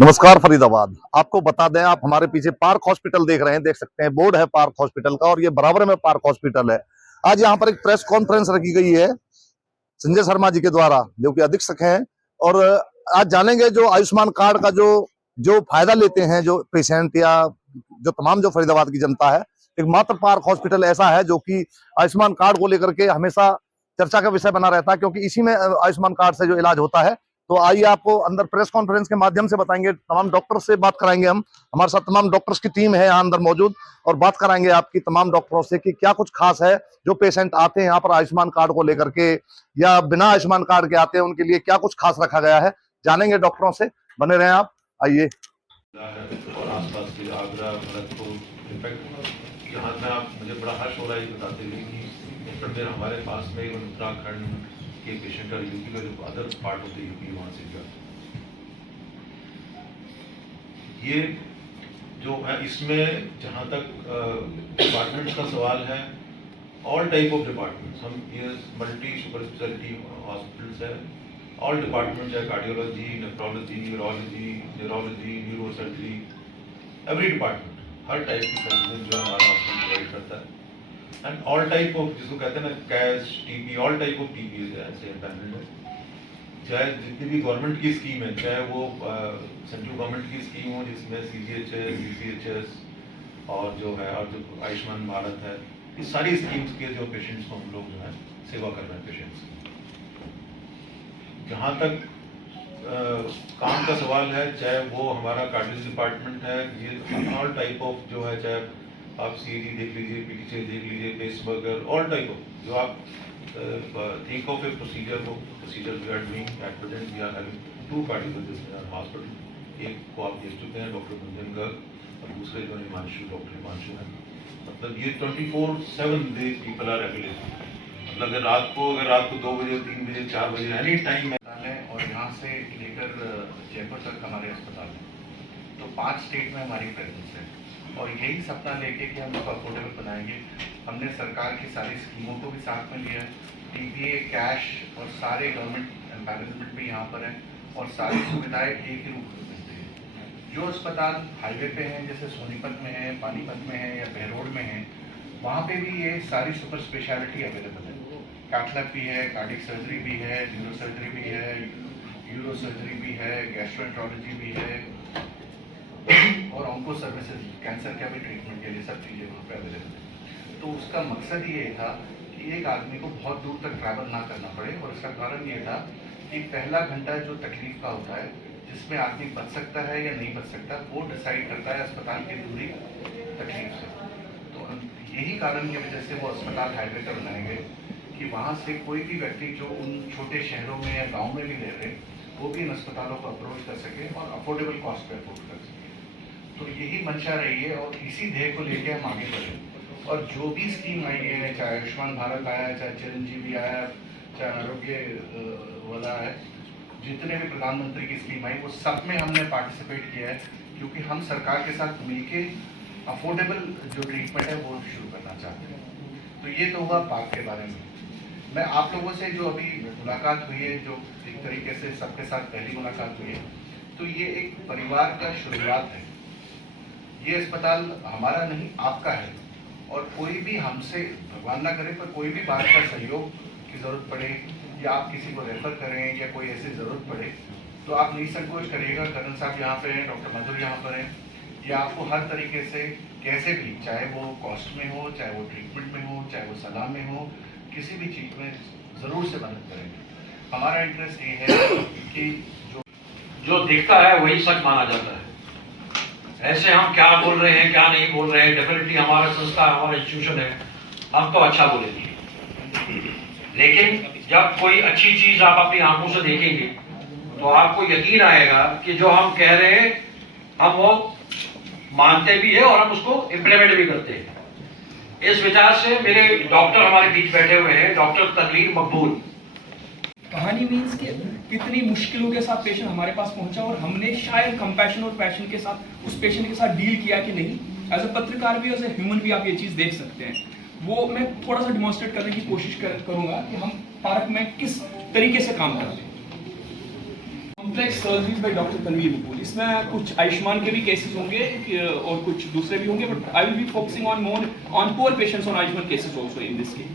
नमस्कार फरीदाबाद। आपको बता दें, आप हमारे पीछे पार्क हॉस्पिटल देख रहे हैं, देख सकते हैं बोर्ड है पार्क हॉस्पिटल का और ये बराबर में पार्क हॉस्पिटल है। आज यहाँ पर एक प्रेस कॉन्फ्रेंस रखी गई है संजय शर्मा जी के द्वारा, जो कि अधीक्षक हैं। और आज जानेंगे जो आयुष्मान कार्ड का जो जो फायदा लेते हैं जो पेशेंट या जो तमाम जो फरीदाबाद की जनता है। एकमात्र पार्क हॉस्पिटल ऐसा है जो कि आयुष्मान कार्ड को लेकर के हमेशा चर्चा का विषय बना रहता है, क्योंकि इसी में आयुष्मान कार्ड से जो इलाज होता है। तो आइए आपको अंदर प्रेस कॉन्फ्रेंस के माध्यम से बताएंगे, तमाम डॉक्टर से बात कराएंगे। हम हमारे साथ तमाम डॉक्टर्स की टीम है यहाँ अंदर मौजूद, और बात कराएंगे आपकी तमाम डॉक्टरों से कि क्या कुछ खास है जो पेशेंट आते हैं यहाँ पर आयुष्मान कार्ड को लेकर के या बिना आयुष्मान कार्ड के आते हैं, उनके लिए क्या कुछ खास रखा गया है। जानेंगे डॉक्टरों से, बने रहें आप। आइए। और आसपास के आगरा, भरतपुर, इनफैक्ट यहाँ में आप मुझे बड़ा हर्ष हो रहा है बताते हुए कि इंटरमेर हमारे पास में उत्तराखंड के पेशेंट और यूपी का जो other part of the UP वहाँ से गया। ये जो है इसमें जहाँ तक डिपार्टमेंट्स का सवाल है, ऑल टाइप ऑफ डिपार्टमेंट्स, हम ये मल्टी सुपर स्पेशलिटी हॉस्पिटल्स है, ऑल डिपार्टमेंट्स है, cardiology, nephrology, urology, neurology, neurosurgery, every department, हर टाइप की सर्विसेज जो हमारा हॉस्पिटल प्रोवाइड करता है। एंड ऑल टाइप ऑफ, जिसको कहते हैं ना cash TP, all type of TP ऐसे पैनल है। चाहे जितनी भी गवर्नमेंट की स्कीम है, चाहे वो सेंट्रल गवर्नमेंट की स्कीम हो जिसमें CGHS, CCHS और जो है और जो आयुष्मान भारत है, इस सारी स्कीम्स के जो पेशेंट्स को हम लोग जो है सेवा कर रहे हैं पेशेंट्स की। जहाँ तक काम का सवाल है, चाहे वो हमारा कार्डियोलॉजी डिपार्टमेंट है, ये ऑल टाइप ऑफ जो है, चाहे आप CG देख लीजिए, PTC देख लीजिए, पेसमेकर, ऑल टाइप ऑफ जो आप think of a procedure we are doing at present. We are having 2 cardiologist in our hospital. एक को आप देख चुके हैं, डॉक्टर गुंजन गर्ग, और दूसरे जो डॉक्टर हिमांशु हैं। मतलब ये 24/7 दे पीपल आर अवेलेबल। मतलब अगर रात को 2 बजे, 3 बजे, 4 बजे, एनी टाइम है। और यहाँ से लेकर जयपुर तक हमारे अस्पताल है, तो 5 स्टेट में हमारी प्रेजेंस है। और यही सपना लेके कि हम इसको अफोर्डेबल बनाएंगे, हमने सरकार की सारी स्कीमों को भी साथ में लिया है। TPA, कैश और सारे गवर्नमेंट एम्पैनलमेंट भी यहाँ पर है, और सारी सुविधाएं एक ही रूप में मिलती है। जो अस्पताल हाईवे पे हैं, जैसे सोनीपत में है, पानीपत में है या बहरोड में है, वहाँ पे भी ये सारी सुपर स्पेशलिटी अवेलेबल है। कैथलैब भी है, कार्डियक सर्जरी भी है, न्यूरो सर्जरी भी है, यूरो सर्जरी भी है, गैस्ट्रोएंट्रोलॉजी भी है, और ऑन्को सर्विसेज, कैंसर का भी ट्रीटमेंट के लिए सब चीज़ें वहाँ पे अवेलेबल है। तो उसका मकसद ये था कि एक आदमी को बहुत दूर तक ट्रैवल ना करना पड़े, और इसका कारण ये था कि पहला घंटा जो तकलीफ का होता है, जिसमें आदमी बच सकता है या नहीं बच सकता, वो डिसाइड करता है अस्पताल की दूरी तकलीफ से। तो यही कारण की वजह से वो अस्पताल हाईवे पर बनाए गए कि वहाँ से कोई भी व्यक्ति जो उन छोटे शहरों में या गांव में भी रह रहे, वो भी इन अस्पतालों को अप्रोच कर सके और अफोर्डेबल कॉस्ट पे अफोर्ड कर सके। तो यही मंशा रही है, और इसी ध्येय को लेकर हम आगे बढ़े। और जो भी स्कीम आई है, चाहे आयुष्मान भारत आया, चाहे चिरंजीवी आया, चाहे आरोग्य वाला है, जितने भी प्रधानमंत्री की स्कीम आई, वो सब में हमने पार्टिसिपेट किया है, क्योंकि हम सरकार के साथ मिलके अफोर्डेबल जो ट्रीटमेंट है वो शुरू करना चाहते हैं। तो ये तो हुआ पार्क के बारे में। मैं आप लोगों से जो अभी मुलाकात हुई है, जो एक तरीके से सबके साथ पहली मुलाकात हुई है, तो ये एक परिवार का शुरुआत है। ये अस्पताल हमारा नहीं, आपका है। और कोई भी हमसे, भगवान ना करे, पर कोई भी बात का सहयोग की ज़रूरत पड़े, या आप किसी को रेफर करें या कोई ऐसी ज़रूरत पड़े, तो आप निसंकोच करिएगा। करण साहब यहाँ पर हैं, डॉक्टर मधुर यहाँ पर हैं, या आपको हर तरीके से कैसे भी, चाहे वो कॉस्ट में हो, चाहे वो ट्रीटमेंट में हो, चाहे वो सलाह में हो, किसी भी चीज़ में ज़रूर से मदद करेंगे। हमारा इंटरेस्ट ये है कि जो दिखता है वही सच माना जाता है। ऐसे हम क्या बोल रहे हैं, क्या नहीं बोल रहे हैं, डेफिनेटली हमारा संस्था, हमारा इंस्टीट्यूशन है, हम तो अच्छा बोलेंगे। लेकिन जब कोई अच्छी चीज़ आप अपनी आंखों से देखेंगे तो आपको यकीन आएगा कि जो हम कह रहे हैं हम वो मानते भी है और हम उसको इम्प्लीमेंट भी करते हैं। इस विचार से मेरे डॉक्टर हमारे बीच बैठे हुए हैं, डॉक्टर तनवीर मकबूल। कहानी मीन्स कि कितनी मुश्किलों के साथ पेशेंट हमारे पास पहुंचा, और हमने शायद कंपैशन और पैशन के साथ उस पेशेंट के साथ डील किया कि नहीं। एज अ पत्रकार भी, एज ए ह्यूमन भी आप ये चीज़ देख सकते हैं। वो मैं थोड़ा सा डिमॉन्स्ट्रेट करने की कोशिश करूंगा कि हम पार्क में किस तरीके से काम करते हैं। Complex surgeries by doctor Tanvir Maqbool, इसमें कुछ आयुष्मान के भी केसेस होंगे और कुछ दूसरे भी होंगे, but I will be focusing on more on poor patients on Ayushman cases also in this case.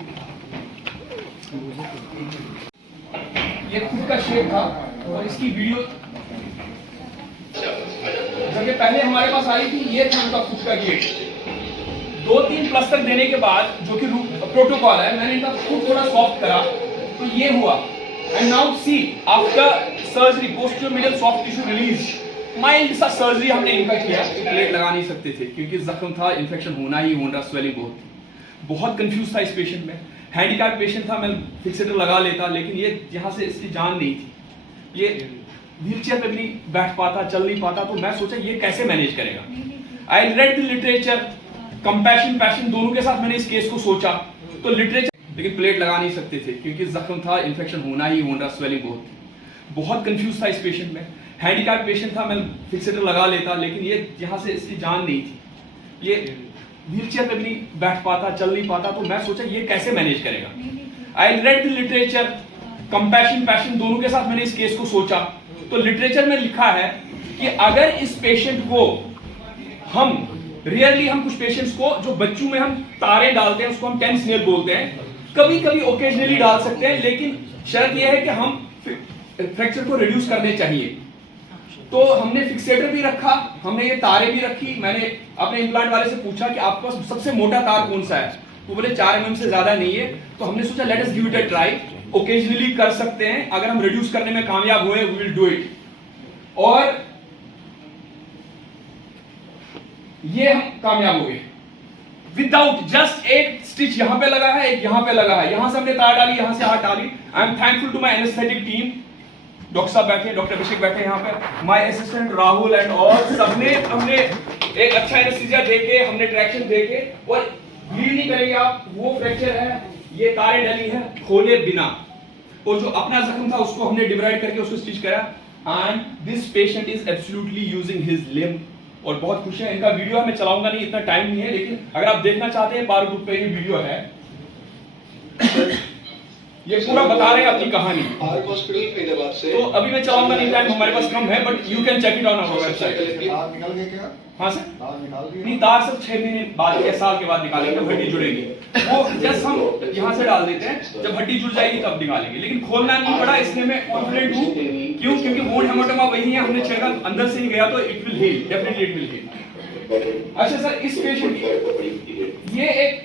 ये खुद का शेप था और इसकी वीडियो जब ये पहले हमारे पास आई थी, ये था उनका खुद का गेट। 2-3 प्लास्टर देने के बाद, जो कि प्रोटोकॉल है, मैंने इनका खुद थोड़ा सॉफ्ट करा तो ये हुआ। And now see after surgery posterior soft tissue release, mild सा सर्जरी हमने इनका किया। प्लेट लगा नहीं सकते थे क्योंकि जख्म था, इन्फेक्शन होना ही होना, स्वेलिंग बहुत कंफ्यूज था इस पेशेंट में। हैंडीकैप पेशेंट था, मैं फिक्सेटर लगा लेता, लेकिन ये यहाँ से इसकी जान नहीं थी, ये व्हीलचेयर पे भी नहीं बैठ पाता, चल नहीं पाता, तो मैं सोचा ये कैसे मैनेज करेगा। I read the literature, compassion passion दोनों के साथ मैंने इस केस को सोचा। तो लिटरेचर, लेकिन प्लेट लगा नहीं सकते थे क्योंकि जख्म था, इन्फेक्शन होना ही होना, स्वेलिंग बहुत कंफ्यूज था इस पेशेंट में। हैंडीकैप पेशेंट था, मैं फिक्सेटर लगा लेता, लेकिन ये यहाँ से इसकी जान नहीं थी, ये व्हीलचेयर पे भी नहीं बैठ पाता, चल नहीं पाता, तो मैं सोचा ये कैसे मैनेज करेगा। I read the literature, compassion passion दोनों के साथ मैंने इस केस को सोचा। तो लिटरेचर में लिखा है कि अगर इस पेशेंट को हम रियरली, हम कुछ पेशेंट्स को जो बच्चों में हम तारे डालते हैं उसको हम टेंस नेल बोलते हैं, कभी कभी ओकेजनली डाल सकते हैं, लेकिन शर्त यह है कि हम फ्रैक्चर को रिड्यूस करने चाहिए। तो हमने फिक्सेटर भी रखा, हमने ये तारे भी रखी। मैंने अपने इम्प्लांट वाले से पूछा कि आपके पास सबसे मोटा तार कौन सा है, वो बोले 4 mm से ज्यादा नहीं है। तो हमने सोचा let us give it a try, occasionally कर सकते हैं, अगर हम रिड्यूस करने में कामयाब हुए वी विल डू इट। और ये हम कामयाब हो गए विदाउट, जस्ट एक स्टिच यहां पे लगा है, एक यहां पे लगा है, यहां से हमने तार डाली, यहां से हाथ डाली। I am thankful to my anaesthetic team, doctor साहब बैठे, डॉक्टर अभिषेक बैठे यहाँ पे, my assistant Rahul and all, सबने हमने एक अच्छा एनेस्थीसिया देके, हमने ट्रैक्शन देके, और ब्लीड नहीं करेंगे आप, वो फ्रैक्चर है, ये तारें डली है खोले बिना, और जो अपना जख्म था उसको हमने डिवाइड करके उसको स्टिच करा। And this patient is absolutely using his limb, और बहुत खुश है। इनका वीडियो मैं चलाऊंगा नहीं, इतना टाइम नहीं है, लेकिन अगर आप देखना चाहते हैं पार ग्रुप पे ये वीडियो है, ये पूरा बता रहे हैं अपनी कहानी। तो अभी मैं चलाऊंगा नहीं, टाइम हमारे पास कम है, but you can check it on our website. हाँ सर, नहीं तार सब 6 महीने बाद या साल के बाद निकालेंगे, जब हड्डी जुड़ेगी, वो जस्ट हम यहाँ से डाल देते हैं, जब हड्डी जुड़ जाएगी तब निकालेंगे, लेकिन खोलना नहीं पड़ा, इसलिए मैं कॉन्फिडेंट हूँ। क्यों? क्योंकि वोंड हेमाटोमा वही है, हमने छेड़ा अंदर से ही गया, तो it will heal, definitely it will heal. अच्छा सर, इस पेशेंट ये एक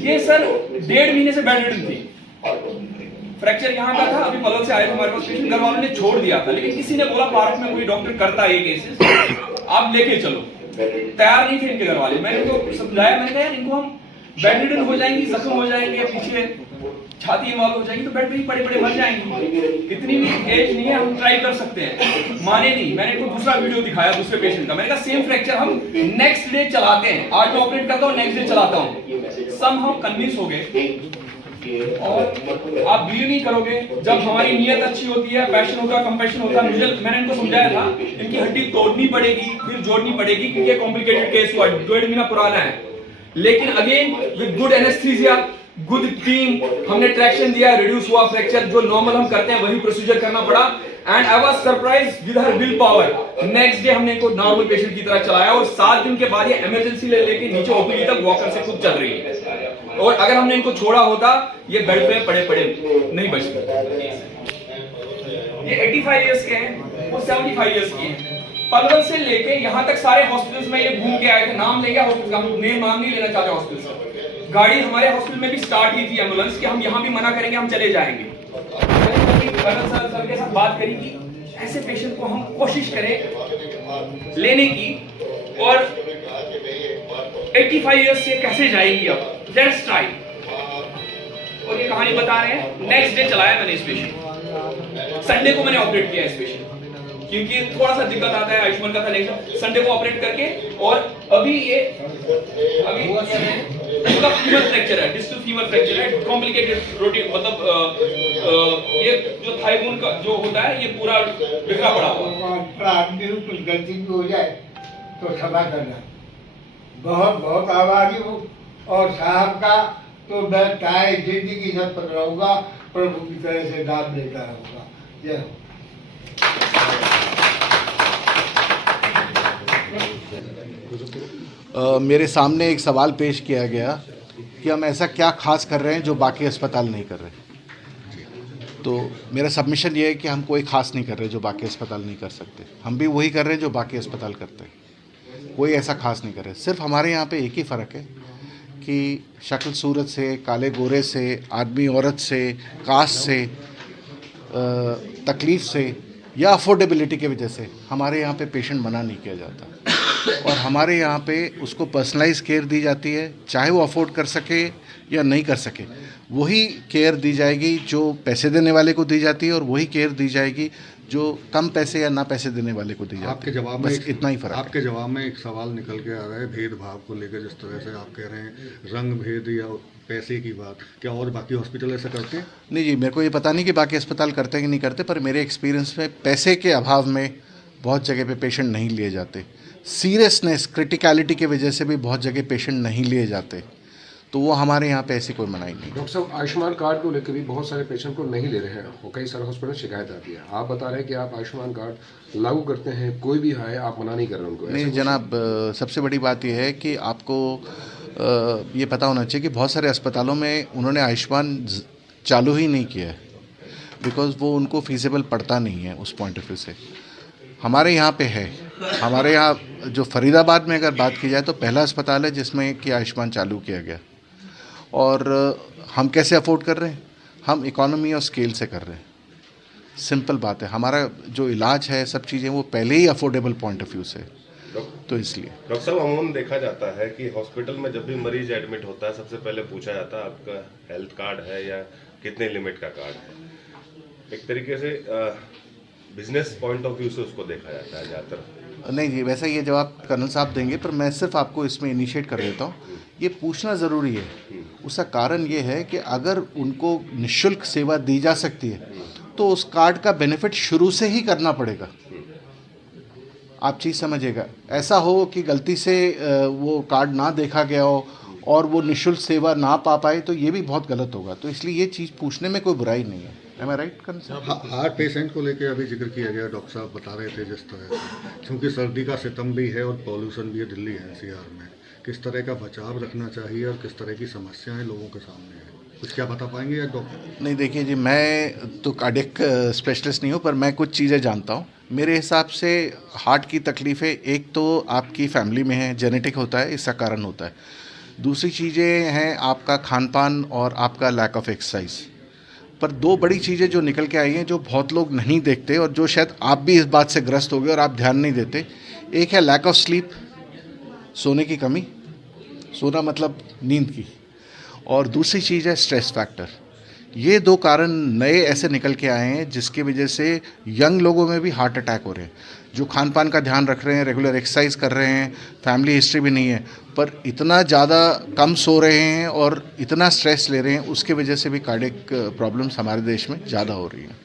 ये सर 1.5 महीने से बेड रिडन थी, फ्रैक्चर यहाँ का था, अभी पलक से आए थे हमारे पास पेशेंट, घर वालों ने छोड़ दिया था, लेकिन किसी ने बोला पार्क में कोई डॉक्टर करता है ये केसेस, आप लेके चलो। तैयार नहीं थे इनके घर वाले, मैंने इनको समझाया, मैंने कहा यार इनको हम बेड रिडन हो जाएंगी, जख्म हो जाएंगे, पीछे छाती इन्वॉल्व हो जाएगी, तो बेड पे ही पड़े पड़े मर जाएंगे, इतनी भी एज नहीं है, हम ट्राई कर सकते हैं। माने नहीं, मैंने इनको दूसरा वीडियो दिखाया दूसरे पेशेंट का, मैंने कहा सेम फ्रैक्चर हम नेक्स्ट डे चलाते हैं, आज मैं ऑपरेट करता हूँ, नेक्स्ट डे चलाता हूँ। सम हम कन्विंस हो गए, और आप बिलीव नहीं करोगे, जब हमारी नीयत अच्छी होती है, पैशन होता है, कंपैशन होता है, मैंने इनको समझाया था इनकी हड्डी तोड़नी पड़ेगी, फिर जोड़नी पड़ेगी, क्योंकि कॉम्प्लिकेटेड केस हुआ, 1.5 महीना पुराना है, लेकिन again with good anaesthesia, good team, हमने ट्रैक्शन दिया, रिड्यूस हुआ फ्रैक्चर, जो नॉर्मल हम करते हैं वही प्रोसीजर करना पड़ा। And I was surprised with her will power. Next day हमने इनको नॉर्मल पेशेंट की तरह चलाया, और 7 दिन के बाद ये इमरजेंसी ले लेके नीचे ओपीडी तक वॉकर से खुद चल रही है, और अगर हमने इनको छोड़ा होता ये बेड पे पड़े पड़े नहीं बचते। ये 85 इयर्स के हैं, वो 75 इयर्स की हैं। पलवल से लेके यहाँ तक सारे हॉस्पिटल्स में ये घूम के आए थे, नाम लेंगे हॉस्पिटल का, हम नेम नाम नहीं लेना चाहते हॉस्पिटल से। गाड़ी हमारे हॉस्पिटल में भी स्टार्ट की थी एम्बुलेंस की, हम यहाँ भी मना करेंगे, हम चले जाएंगे। सर के साथ बात करी कि ऐसे पेशेंट को हम कोशिश करें लेने की, और 85 इयर्स से कैसे जाएगी अब, लेट्स ट्राई। और ये कहानी बता रहे हैं, नेक्स्ट डे चलाया मैंने इस पेशेंट, संडे को मैंने ऑपरेट किया इस पेशेंट, क्योंकि थोड़ा सा दिक्कत आता है, आयुष्मान का था, नेक्स्ट संडे को ऑपरेट करके, और अभी पूरा फीमर फ्रैक्चर है, डिस्टल फीमर फ्रैक्चर है, कॉम्प्लिकेटेड रोटी, मतलब ये जो थाई बोन का जो होता है, ये पूरा बिखरा पड़ा हुआ है। आदमी कुछ गलती भी हो जाए तो क्षमा करना, बहुत बहुत आभारी हूँ, और साहब का तो मैं चाहे जिंदगी सब पर रहूँगा, प्रभु की तरह से नाम लेता रहूँगा। जय हो। मेरे सामने एक सवाल पेश किया गया कि हम ऐसा क्या खास कर रहे हैं जो बाकी अस्पताल नहीं कर रहे। तो मेरा सबमिशन ये है कि हम कोई खास नहीं कर रहे जो बाकी अस्पताल नहीं कर सकते। हम भी वही कर रहे हैं जो बाकी अस्पताल करते हैं, कोई ऐसा खास नहीं कर रहे। सिर्फ हमारे यहाँ पे एक ही फ़र्क है कि शक्ल सूरत से, काले गोरे से, आदमी औरत से, कास्ट से, तकलीफ़ से या अफोर्डेबिलिटी की वजह से हमारे यहाँ पे पेशेंट मना नहीं किया जाता और हमारे यहाँ पे उसको पर्सनलाइज केयर दी जाती है, चाहे वो अफोर्ड कर सके या नहीं कर सके। वही केयर दी जाएगी जो पैसे देने वाले को दी जाती है और वही केयर दी जाएगी जो कम पैसे या ना पैसे देने वाले को दी जाती है। आपके जवाब में बस इतना ही फ़र्क है। आपके जवाब में एक सवाल निकल के आ रहा है भेदभाव को लेकर, जिस तरह से आप कह रहे हैं रंग भेद या पैसे की बात, क्या और बाकी हॉस्पिटल ऐसा करते हैं? नहीं जी, मेरे को ये पता नहीं कि बाकी अस्पताल करते हैं कि नहीं करते, पर मेरे एक्सपीरियंस में पैसे के अभाव में बहुत जगह पे पेशेंट नहीं लिए जाते। सीरियसनेस, क्रिटिकलिटी की वजह से भी बहुत जगह पेशेंट नहीं लिए जाते, तो वो हमारे यहाँ पे ऐसी कोई मनाही नहीं। डॉक्टर साहब, आयुष्मान कार्ड को लेकर भी बहुत सारे पेशेंट को नहीं ले रहे हैं और कई सारे हॉस्पिटल शिकायत आती है। आप बता रहे हैं कि आप आयुष्मान कार्ड लागू करते हैं, कोई भी आए आप मना नहीं कर रहे उनको। नहीं जनाब, सबसे बड़ी बात यह है कि आपको ये पता होना चाहिए कि बहुत सारे अस्पतालों में उन्होंने आयुष्मान चालू ही नहीं किया है बिकॉज़ वो उनको फीसिबल पड़ता नहीं है उस पॉइंट ऑफ व्यू से। हमारे यहाँ पे है, हमारे यहाँ जो फरीदाबाद में अगर बात की जाए तो पहला अस्पताल है जिसमें कि आयुष्मान चालू किया गया। और हम कैसे अफोर्ड कर रहे हैं? हम इकोनॉमी और स्केल से कर रहे हैं। सिंपल बात है, हमारा जो इलाज है सब चीज़ें वो पहले ही अफोर्डेबल पॉइंट ऑफ व्यू से, तो इसलिए। डॉक्टर साहब, अमूमन देखा जाता है कि हॉस्पिटल में जब भी मरीज एडमिट होता है सबसे पहले पूछा जाता है आपका हेल्थ कार्ड है या कितने लिमिट का कार्ड है। एक तरीके से बिजनेस पॉइंट ऑफ व्यू से उसको देखा जाता है ज़्यादातर। नहीं जी, वैसा ये जवाब कर्नल साहब देंगे, पर मैं सिर्फ आपको इसमें इनिशिएट कर देता हूँ। ये पूछना ज़रूरी है। उसका कारण ये है कि अगर उनको निःशुल्क सेवा दी जा सकती है तो उस कार्ड का बेनिफिट शुरू से ही करना पड़ेगा। आप चीज़ समझिएगा, ऐसा हो कि गलती से वो कार्ड ना देखा गया हो और वो निःशुल्क सेवा ना पा पाए तो ये भी बहुत गलत होगा। तो इसलिए ये चीज़ पूछने में कोई बुराई नहीं है। एम आई राइट कर्नल साहब? हार्ट पेशेंट को लेकर अभी जिक्र किया गया, डॉक्टर साहब बता रहे थे जिस तरह से, क्योंकि सर्दी का सितम भी है और पॉल्यूशन भी है दिल्ली एनसीआर में, किस तरह का बचाव रखना चाहिए और किस तरह की समस्याएं लोगों के सामने हैं, कुछ क्या बता पाएंगे या डॉक्टर? नहीं देखिए जी, मैं तो कार्डियक स्पेशलिस्ट नहीं हूँ, पर मैं कुछ चीज़ें जानता हूँ। मेरे हिसाब से हार्ट की तकलीफ़ें एक तो आपकी फैमिली में है, जेनेटिक होता है, इसका कारण होता है। दूसरी चीज़ें हैं आपका खान पान और आपका लैक ऑफ एक्सरसाइज। पर दो बड़ी चीज़ें जो निकल के आई हैं जो बहुत लोग नहीं देखते और जो शायद आप भी इस बात से ग्रस्त हो गए और आप ध्यान नहीं देते। एक है लैक ऑफ स्लीप, सोने की कमी, सोना मतलब नींद की, और दूसरी चीज़ है स्ट्रेस फैक्टर। ये दो कारण नए ऐसे निकल के आए हैं जिसकी वजह से यंग लोगों में भी हार्ट अटैक हो रहे हैं, जो खान पान का ध्यान रख रहे हैं, रेगुलर एक्सरसाइज कर रहे हैं, फैमिली हिस्ट्री भी नहीं है, पर इतना ज़्यादा कम सो रहे हैं और इतना स्ट्रेस ले रहे हैं, उसकी वजह से भी कार्डियक प्रॉब्लम्स हमारे देश में ज़्यादा हो रही हैं।